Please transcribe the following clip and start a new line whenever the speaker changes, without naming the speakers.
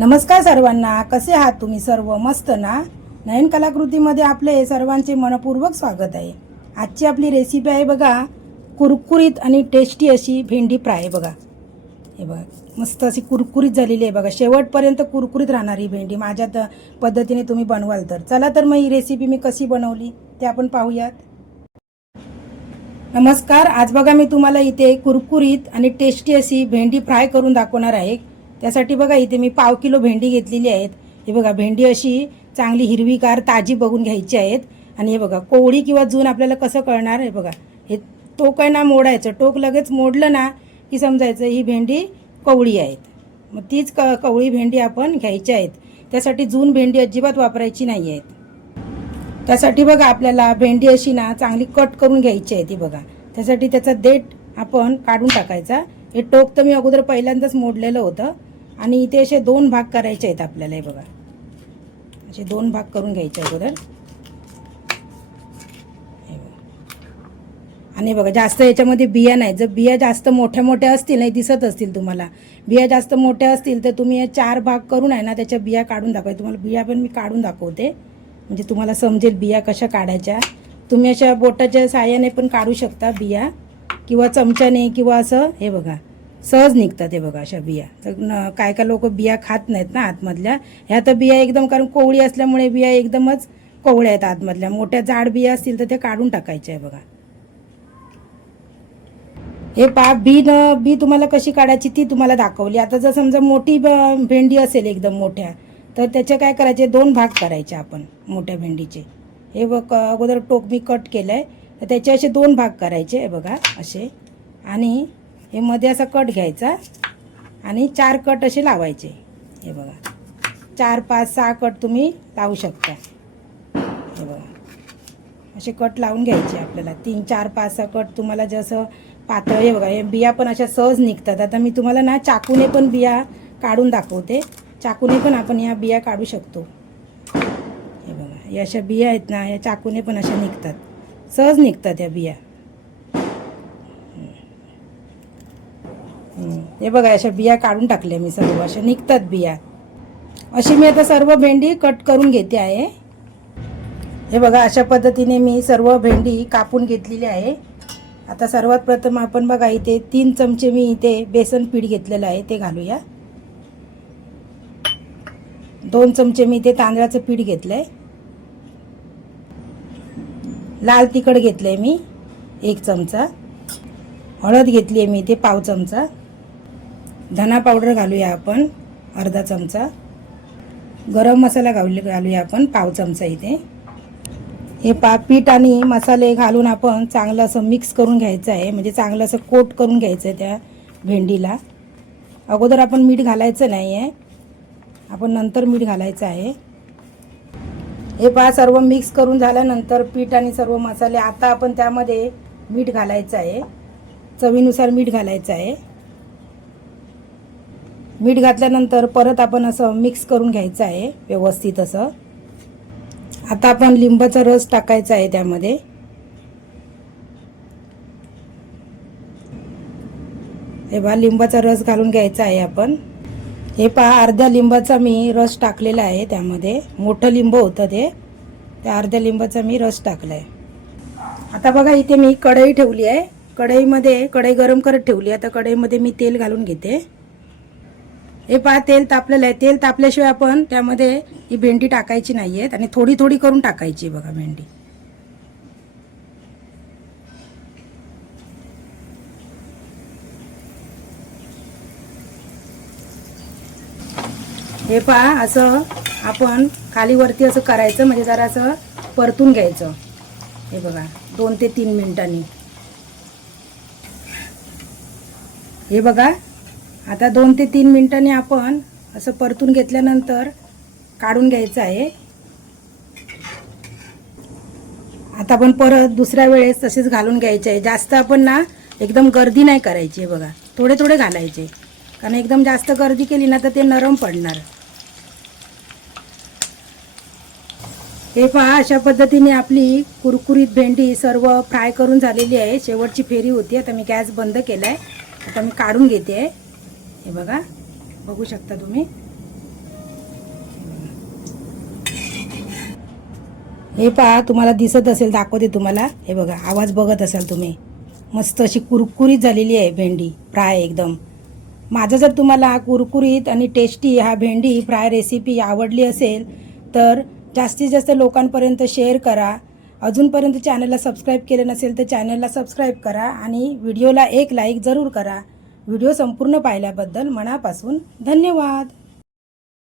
नमस्कार सर्वांना कसे आहात तुम्ही सर्व? मस्त ना? नयन कलाकृतीमध्ये आपले सर्वांचे मनपूर्वक स्वागत आहे. आजची आपली रेसिपी आहे बघा कुरकुरीत आणि टेस्टी अशी भेंडी फ्राय बघा. हे बघा मस्त अशी कुरकुरीत झालेली आहे बघा. शेवटपर्यंत कुरकुरीत राहणारी भेंडी. माझ्या पद्धतीने तुम्ही बनवाल तर. चला तर मग ही रेसिपी मी कशी बनवली ते आपण पाहूयात. नमस्कार आज बघा मी तुम्हाला इथे कुरकुरीत आणि टेस्टी अशी भेंडी फ्राय करून दाखवणार आहे. त्यासाठी बघा इथे मी पाव किलो भेंडी घेतलेली आहेत. हे बघा भेंडी अशी चांगली हिरवीगार ताजी बघून घ्यायची आहेत. आणि हे बघा कोवळी किंवा जून आपल्याला कसं कळणार? हे बघा हे टोक आहे ना मोडायचं. टोक लगेच मोडलं ना की समजायचं ही भेंडी कवळी आहेत. मग तीच क कवळी भेंडी आपण घ्यायची आहेत. त्यासाठी जून भेंडी अजिबात वापरायची नाही आहेत. त्यासाठी बघा आपल्याला भेंडी अशी ना चांगली कट करून घ्यायची आहे ती बघा. त्यासाठी त्याचा देठ आपण काढून टाकायचा. हे टोक तर मी अगोदर पहिल्यांदाच मोडलेलं होतं. आणि इथे असे दोन भाग करायचे आहेत आपल्याला हे बघा. असे दोन भाग करून घ्यायचे अगोदर हे बघा. आणि बघा जास्त याच्यामध्ये बिया नाही जर बिया जास्त मोठ्या मोठ्या असतील नाही दिसत असतील तुम्हाला. बिया जास्त मोठ्या असतील तर तुम्ही चार भाग करून आहे ना त्याच्या बिया काढून दाखवा. तुम्हाला बिया पण मी काढून दाखवते. म्हणजे तुम्हाला समजेल बिया कशा काढायच्या. तुम्ही अशा बोटाच्या साह्याने पण काढू शकता बिया. किंवा चमच्याने किंवा असं हे बघा. सहज निघतात हे बघा अशा बिया. तर काय काय लोक बिया खात नाहीत ना आतमधल्या. ह्या तर बिया एकदम कारण कोवळी असल्यामुळे बिया एकदमच कोवळ्या आहेत आतमधल्या. मोठ्या जाड बिया असतील तर ते काढून टाकायच्या आहे बघा. हे पा बी न बी तुम्हाला कशी काढायची ती तुम्हाला दाखवली. आता जर समजा मोठी ब- भेंडी असेल एकदम मोठ्या तर त्याचे काय करायचे? दोन भाग करायचे आपण मोठ्या भेंडीचे. हे बघ अगोदर टोक मी कट केलं आहे तर त्याचे असे दोन भाग करायचे बघा असे. आणि हे मध्ये असा कट घ्यायचा आणि चार कट असे लावायचे. हे बघा. चार पाच सहा कट तुम्ही लावू शकता. हे बघा. असे कट लावून घ्यायचे आपल्याला. तीन चार पाच सहा कट तुम्हाला जसं पातळ हे बघा हे बिया पण अशा सहज निघतात. आता मी तुम्हाला ना चाकूने पण बिया काढून दाखवते. चाकूने पण आपण या बिया काढू शकतो. हे बघा. या अशा बिया आहेत ना या चाकूने पण अशा निघतात. सहज निघतात या बिया. हे बघा अशा बिया काढून टाकल्या मी सर्व. अशा निघतात बिया. अशी मी आता सर्व भेंडी कट करून घेते आहे. हे बघा अशा पद्धतीने मी सर्व भेंडी कापून घेतलेली आहे. आता सर्वात प्रथम आपण बघा इथे तीन चमचे मी इथे बेसन पीठ घेतलेलं आहे ते घालूया. दोन चमचे मी इथे तांदळाचं पीठ घेतलं आहे लाल तिखट घेतलं आहे मी एक चमचा. हळद घेतली आहे मी इथे पाव चमचा. धना पावडर घालूया आपण अर्धा चमचा. गरम मसाला घालू घालूया आपण पाव चमचा इथे. हे पा पीठ आणि मसाले घालून आपण चांगलं असं मिक्स करून घ्यायचं आहे. म्हणजे चांगलं असं कोट करून घ्यायचं आहे त्या भेंडीला. अगोदर आपण मीठ घालायचं नाही आहे आपण नंतर मीठ घालायचं आहे. हे पहा सर्व मिक्स करून झाल्यानंतर पीठ आणि सर्व मसाले आता आपण त्यामध्ये मीठ घालायचं आहे. चवीनुसार मीठ घालायचं आहे. मीठ घातल्यानंतर परत आपण असं मिक्स करून घ्यायचं आहे व्यवस्थित असं. आता आपण लिंबाचा रस टाकायचा आहे त्यामध्ये. हे पहा लिंबाचा रस घालून घ्यायचा आहे आपण. हे पहा अर्ध्या लिंबाचा मी रस टाकलेला आहे त्यामध्ये. मोठं लिंब होतं ते. त्या अर्ध्या लिंबाचा मी रस टाकला आहे आता बघा इथे मी कढई ठेवली आहे. कढईमध्ये कढई गरम करत ठेवली आहे. आता कढईमध्ये मी तेल घालून घेते. हे पहा तेल तापलेलं आहे. तेल तापल्याशिवाय आपण त्यामध्ये ही भेंडी टाकायची नाही आहेत आणि थोडी थोडी करून टाकायची बघा भेंडी. हे पहा असं आपण खाली वरती असं करायचं म्हणजे जरा असं परतून घ्यायचं. हे बघा दोन ते तीन मिनिटांनी. हे बघा आता दोन ते तीन मिनटाने आपण असं परतून घेतल्यानंतर काढून घ्यायचं आहे. आता आपण परत दुसऱ्या वेळेस तसेच घालून घ्यायचे आहे. जास्त आपण ना एकदम गर्दी नाही करायची आहे बघा. थोडे थोडे घालायचे. कारण एकदम जास्त गर्दी केली ना तर ते नरम पडणार. हे पहा अशा पद्धतीने आपली कुरकुरीत भेंडी सर्व फ्राय करून झालेली आहे. शेवटची फेरी होती. आता मी गॅस बंद केला आहे आता मी काढून घेते. आहे हे बघा. बघू शकता तुम्ही. हे पहा तुम्हाला दिसत असेल दाखवते तुम्हाला. हे बघा आवाज बघत असाल तुम्ही. मस्त अशी कुरकुरीत झालेली आहे भेंडी फ्राय एकदम. माझं जर तुम्हाला कुरकुरीत आणि टेस्टी हा भेंडी फ्राय रेसिपी आवडली असेल तर जास्तीत जास्त लोकांपर्यंत शेअर करा. अजूनपर्यंत चॅनलला सबस्क्राईब केलं नसेल तर चॅनलला सबस्क्राईब करा आणि व्हिडिओला एक लाईक जरूर करा. व्हिडिओ संपूर्ण पाहिल्याबद्दल मनापासून धन्यवाद.